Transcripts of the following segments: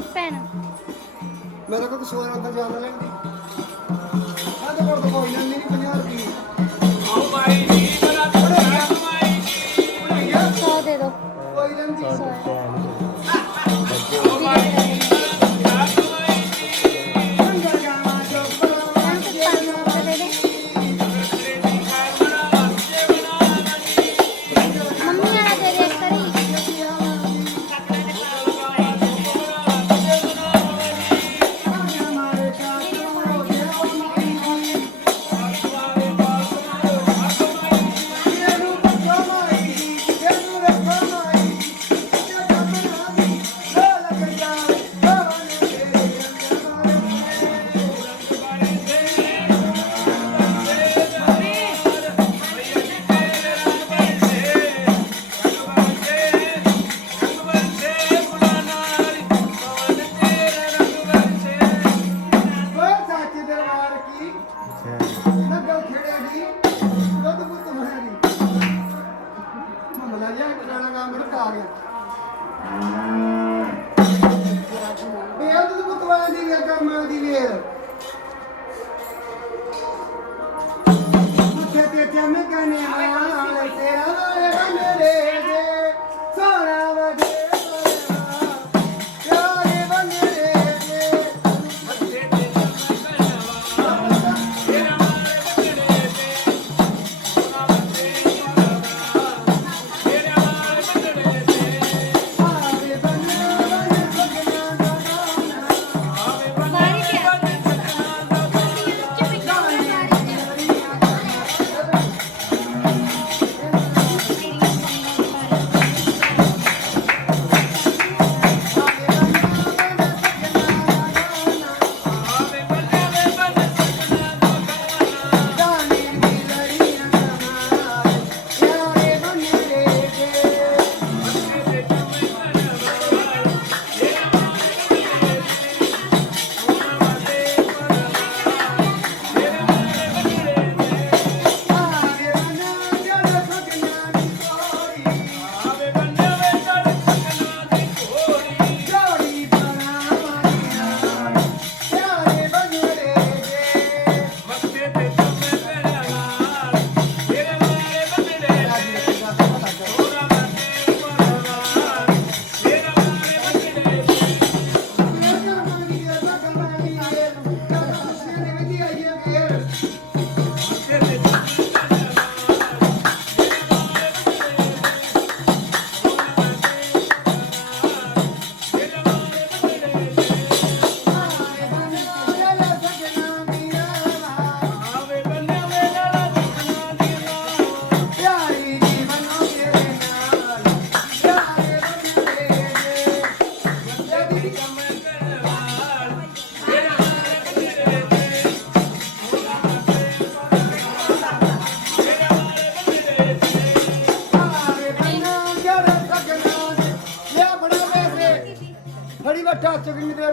ਭੈਣ। ਮੇਰੇ ਕੋਲ ਕਸੂਰ ਅੰਦਰ ਜਾਣ ਲੈਂਦੀ। ਸਾਡੇ ਕੋਲ ਤਾਂ ਕੋਈ ਨਹੀਂ 50 ਰੁਪਏ here. ਫੜੀ ਬੱਠਾ ਚੁਗਣੀ ਦੇਰ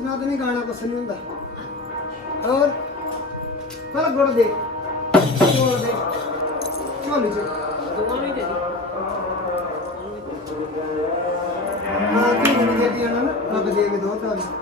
ਸੁਣਾ ਤੈਨੂੰ ਗਾਣਾ ਪਸੰਦ ਨਹੀਂ ਹੁੰਦਾ। ਹੋਰ? ਪਰ ਗੁੜ ਦੇ। ਗੁੜ ਦੇ। ਚੋਲੀ ਚ। ਦੋਵਾਂ ਨੂੰ। ਦੇ ਦੇ ਦੋ ਤਾਂ